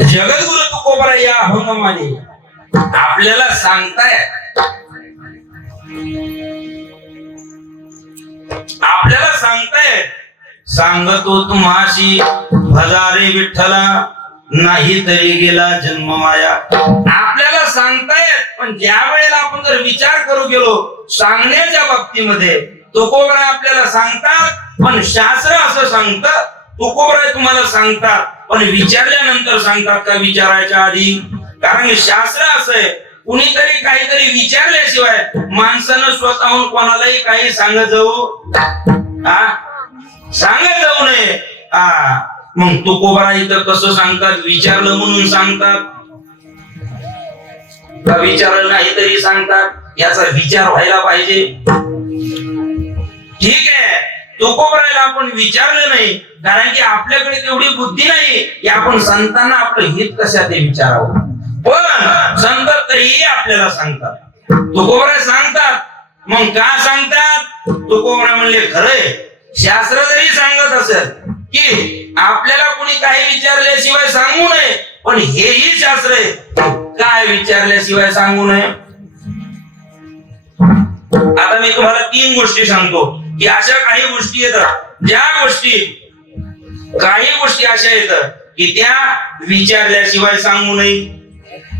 जगद्गुरु तुकोबरा या अभंगामध्ये आपल्याला सांगताय. आपल्याला सांगताय. सांगतो तुम्हाशी भजारे विठ्ठला नाही तरी गेला जन्म माया. आपल्याला सांगतायत पण ज्या वेळेला आपण जर विचार करू गेलो सांगण्याच्या बाबतीमध्ये तुकोबरा आपल्याला सांगतात? पण शास्त्र असं सांगतं तुकोबरा तुम्हाला सांगतात? पण विचारल्यानंतर सांगतात का विचारायच्या आधी? कारण शास्त्र असं आहे. कुणीतरी काहीतरी विचारल्याशिवाय माणसानं स्वतःहून कोणालाही काही सांगत जाऊ. हा? सांगत जाऊ नये. हा. मग तुकोबरा इथं कसं सांगतात? विचारलं म्हणून सांगतात. का विचारलं नाही तरी सांगतात? याचा विचार व्हायला पाहिजे. ठीक आहे. तुकोबरायला आपण विचारलं नाही कारण की आपल्याकडे तेवढी बुद्धी नाही की आपण संतांना आपलं हित कशा ते विचारावं? पण संत तरीही आपल्याला सांगतात. तुकोबराय सांगतात. मग का सांगतात? तुकोबरा म्हणले खरंय शास्त्र जरी सांगत असेल की आपल्याला कोणी काही विचारल्याशिवाय सांगू नये पण हेही शास्त्र आहे. काय विचारल्याशिवाय सांगू नये? आता मी तुम्हाला तीन गोष्टी सांगतो. की अशा काही गोष्टी येतात. ज्या गोष्टी काही गोष्टी अशा येतात की त्या विचारल्याशिवाय सांगू नये.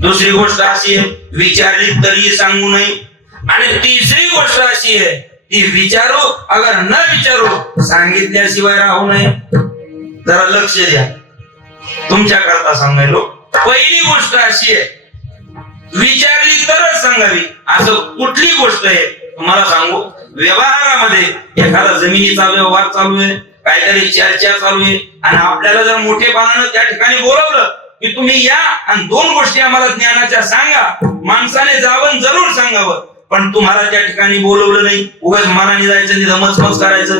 दुसरी गोष्ट अशी आहे विचारली तरी सांगू नये. आणि तिसरी गोष्ट अशी आहे ती विचारू अगर न विचारू सांगितल्याशिवाय राहू नये. जरा लक्ष द्या. तुमच्या करता सांगायलो. पहिली गोष्ट अशी आहे विचारली तरच सांगावी. असं कुठली गोष्ट आहे तुम्हाला सांगू? व्यवहारामध्ये एखादा जमिनीचा व्यवहार चालू आहे काहीतरी चर्चा चालू आहे आणि आपल्याला जर मोठेपणानं त्या ठिकाणी बोलवलं की तुम्ही या आणि दोन गोष्टी आम्हाला ज्ञानाच्या सांगा माणसाने जावं जरूर सांगावं. पण तुम्हाला त्या ठिकाणी बोलवलं नाही उगाच मनाने जायचं आणि करायचं.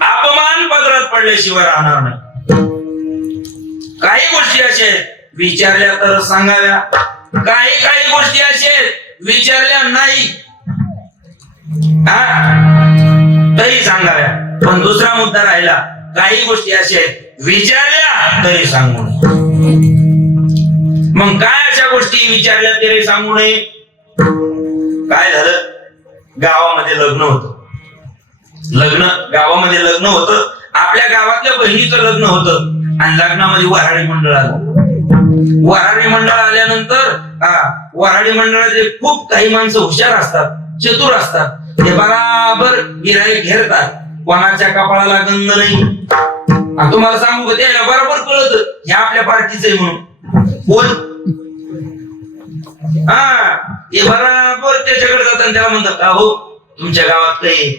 अपमान पदरात पडल्याशिवाय राहणार नाही. काही गोष्टी अशा आहेत विचारल्या तर सांगाव्या. काही काही गोष्टी अशा आहेत विचारल्या नाही तरी सांगाव्या पण दुसरा मुद्दा राहिला. काही गोष्टी अशा आहेत विचारल्या तरी सांगू नये. मग काय अशा गोष्टी विचारल्या तरी सांगू नये? काय झालं? गावामध्ये लग्न होत. लग्न गावामध्ये लग्न होत. आपल्या गावातल्या बहिणीचं लग्न होतं. आणि लग्नामध्ये वऱ्हाडी मंडळ आलं. वऱ्हाडी मंडळ आल्यानंतर हा वऱ्हाडी मंडळाचे खूप काही माणसं हुशार असतात. चतुर असतात. ते बराबर गिराई घेरतात. कोणाच्या कपाळाला गंध नाही. तुम्हाला सांगू का त्याला बरोबर कळत हे आपल्या पार्टीच आहे म्हणून. कोण? हा ते बराबर त्याच्याकडे जातात त्याला म्हणतात का हो तुमच्या गावात काही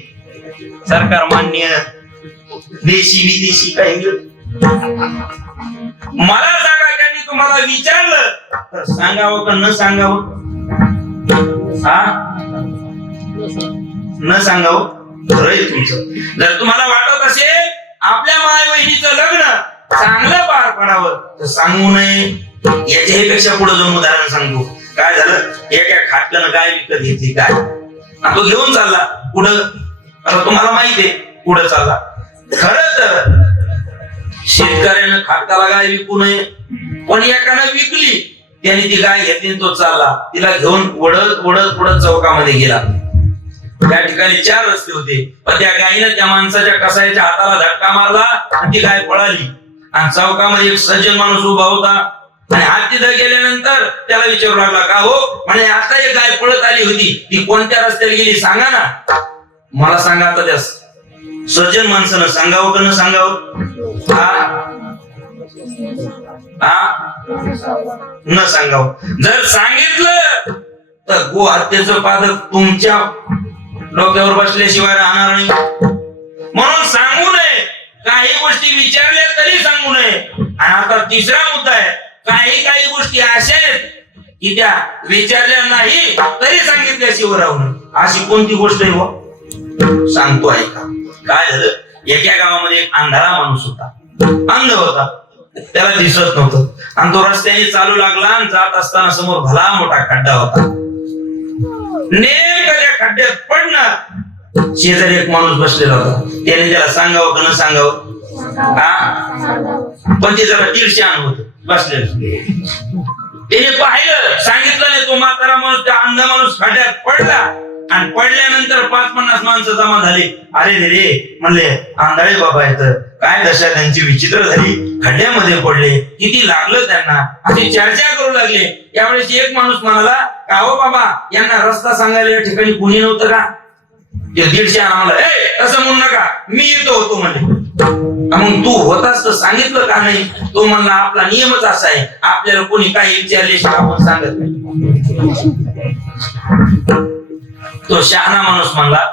सरकार मान्य देशी विदेशी काही मला सांगा त्यांनी तुम्हाला विचारलं तर सांगावं का न सांगावं? हा? न सांगावं खरं आहे तुमचं. जर तुम्हाला वाटत असेल आपल्या माय बहिणीचं लग्न चांगलं पार पडावं तर सांगू नये. याच्यापेक्षा पुढे जाऊन उदाहरण सांगतो काय झालं? एका खाटल्यानं काय विकत घेतली काय तो घेऊन चालला. पुढं? आता तुम्हाला माहिती आहे पुढं चालला. खर तर शेतकऱ्यानं खाटकाला गाय विकू नये. पण एकानं विकली. त्याने ती गाय घेतली आणि तो चालला. तिला घेऊन वडत वडत ओढत चौकामध्ये गेला. त्या ठिकाणी चार रस्ते होते. पण त्या गायीनं त्या माणसाच्या कसायच्या हाताला धक्का मारला आणि ती गाय पळाली. आणि चौकामध्ये एक सज्जन माणूस उभा होता. आणि हात तिथं गेल्यानंतर त्याला विचारू लागला का हो? म्हणे आता एक गाय पळत आली होती. ती कोणत्या रस्त्याला गेली सांगा ना. मला सांगा आता त्या सज्जन माणसानं सांगावं हो का न सांगावं हो? हा? हा. न सांगावं हो. जर सांगितलं तर गो हत्येचं पादक तुमच्या डोक्यावर बसल्याशिवाय राहणार नाही. म्हणून सांगू नये. काही गोष्टी विचारल्या तरी सांगू नये. आणि आता तिसरा मुद्दा आहे. काही काही गोष्टी अशा आहेत की त्या विचारल्या नाही तरी सांगितल्याशिवाय राहू राहून अशी कोणती गोष्ट आहे बुवा? सांगतो ऐका. काय झालं? एका गावामध्ये एक अंधारा माणूस होता. अंध होता. त्याला दिसत नव्हतं. आणि तो रस्त्याने चालू लागला आणि जात असताना समोर भला मोठा खड्डा होता. नेमका त्या खड्ड्यात पडणार. शेजारी एक माणूस बसलेला होता. त्याने त्याला सांगावं का न सांगावं? हा? पण ते जरा दीडशे अंग होत. बसलेलं. त्याने पाहिलं सांगितलं नाही तो म्हातारा माणूस त्या अंध माणूस खड्ड्यात पडला. आणि पडल्यानंतर पाच पन्नास माणसं जमा झाली. अरे रे रे म्हणले आंधळे बाबा येत काय दशा त्यांची विचित्र झाली. खड्ड्यामध्ये पडले. किती लागलं त्यांना. अशी चर्चा करू लागले. यावेळेस एक माणूस म्हणाला का हो बाबा? यांना रस्ता सांगायला या ठिकाणी कुणी नव्हतं का? ते दीडशे आम्हाला ए असं म्हणू नका. मी येतो होतो म्हणले. मग तू होतास तर सांगितलं का नाही? तो म्हणला आपला नियमच असा आहे. आपल्याला कोणी काही विचारले आपण सांगत नाही. तो शहाणा माणूस म्हणला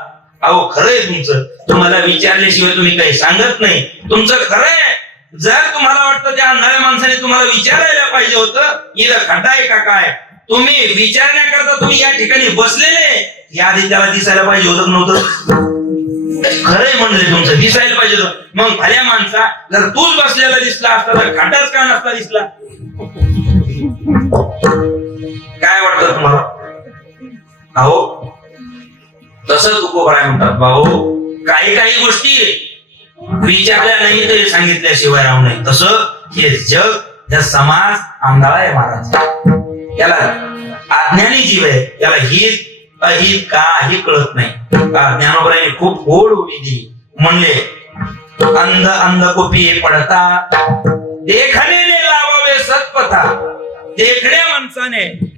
अहो खरंय तुमचं. तुम्हाला विचारल्याशिवाय तुम्ही काही सांगत नाही. तुमचं खरंय जर तुम्हाला वाटतं त्या अंधाऱ्या माणसाने तुम्हाला विचारायला पाहिजे होतं इथं खड्डा आहे का काय? तुम्ही विचार नाही करता तुम्ही या ठिकाणी बसलेले. या आधी त्याला दिसायला पाहिजे होत नव्हतं. खरंय म्हणले तुमचं दिसायला पाहिजे होतं. मग भल्या माणसा जर तूच बसलेला दिसला असता तर खाटाच का नसता दिसला? काय वाटत तुम्हाला? अहो तसंच तुकोबराय म्हणतात भाऊ. काही काही गोष्टी विचारल्या नाही तरी सांगितल्याशिवाय राहू नये. तसं हे जग हे समाज आंधळा आहे महाराज. याला अज्ञानी जीव आहे. याला हित अहित काही कळत नाही. का ज्ञानोबराने खूप गोड उडी दिली. म्हणले अंध अंध कोपी पडता. देखणे लावावे सत्पथा. देखण्या माणसाने